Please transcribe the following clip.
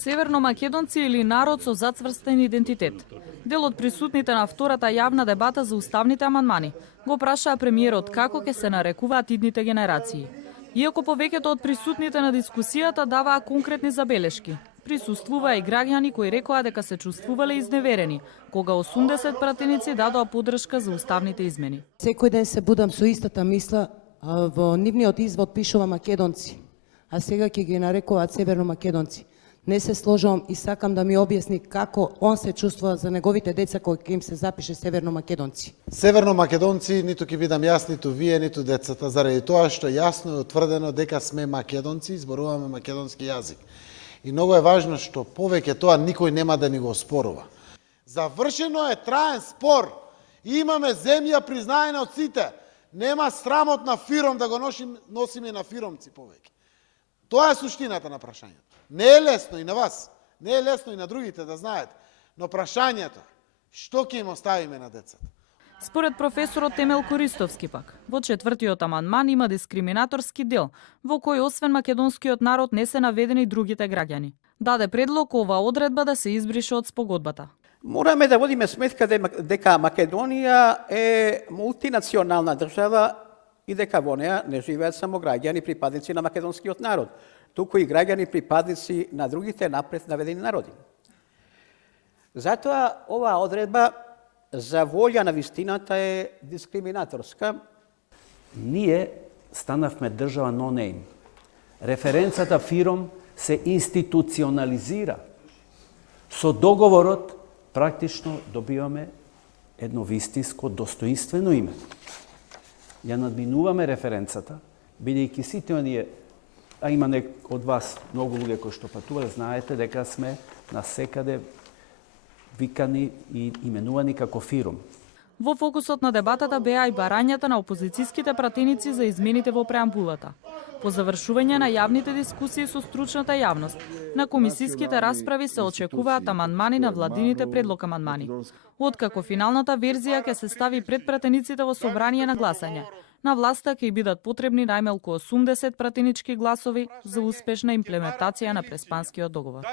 Северномакедонци или народ со зацврстен идентитет. Дел од присутните на втората јавна дебата за уставните амандмани го прашаа премиерот како ќе се нарекуваат идните генерации. Иако повеќето од присутните на дискусијата даваа конкретни забелешки, присуствуваа и граѓани кои рекоа дека се чувствувале изневерени, кога 80 пратеници дадоа поддршка за уставните измени. Секој ден се будам со истата мисла, во нивниот извод пишува македонци, а сега ќе ги нарекуваат северномакедонци. Не се сложувам и сакам да ми објасни како он се чувствува за неговите деца кои ќе им се запише северномакедонци. Северномакедонци ниту ќе видам јас, ниту вие, ниту децата, заради тоа што јасно е утврдено дека сме македонци, зборуваме македонски јазик. И многу е важно што повеќе тоа никој нема да ни го оспорува. Завршено е траен спор. Имаме земја признаена од сите. Нема срамот на фиром да го носиме на фиромци повеќе. Тоа е суштината на прашањето. Не е лесно и на вас, не е лесно и на другите да знаете, но прашањето што ќе им оставиме на децата? Според професорот Темел Користовски пак, во четвртиот амандман има дискриминаторски дел, во кој освен македонскиот народ не се наведени другите граѓани. Даде предлог ова одредба да се избрише од спогодбата. Мораме да водиме сметка дека Македонија е мултинационална држава и дека во неа не живеат само граѓани припадници на македонскиот народ, туку и граѓани припадници на другите напред наведени народи. Затоа оваа одредба за волја на вистината е дискриминаторска. Ние станавме држава no name. Референцата фиром се институционализира. Со договорот практично добиваме едно вистинско, достоинствено име. Ја надминуваме референцата, бидејќи сите оние, а има од вас многу луѓе кои што патуваат, знаете дека сме насекаде викани и именувани како фиром. Во фокусот на дебатата беа и барањата на опозицијските пратеници за измените во преамбулата. По завршување на јавните дискусии со стручната јавност, на комисиските расправи се очекуваат амандмани на владините предлог амандмани. Откако финалната верзија ќе се стави пред пратениците во собрание на гласање, на власта ќе бидат потребни најмалку 80 пратенички гласови за успешна имплементација на Преспанскиот договор.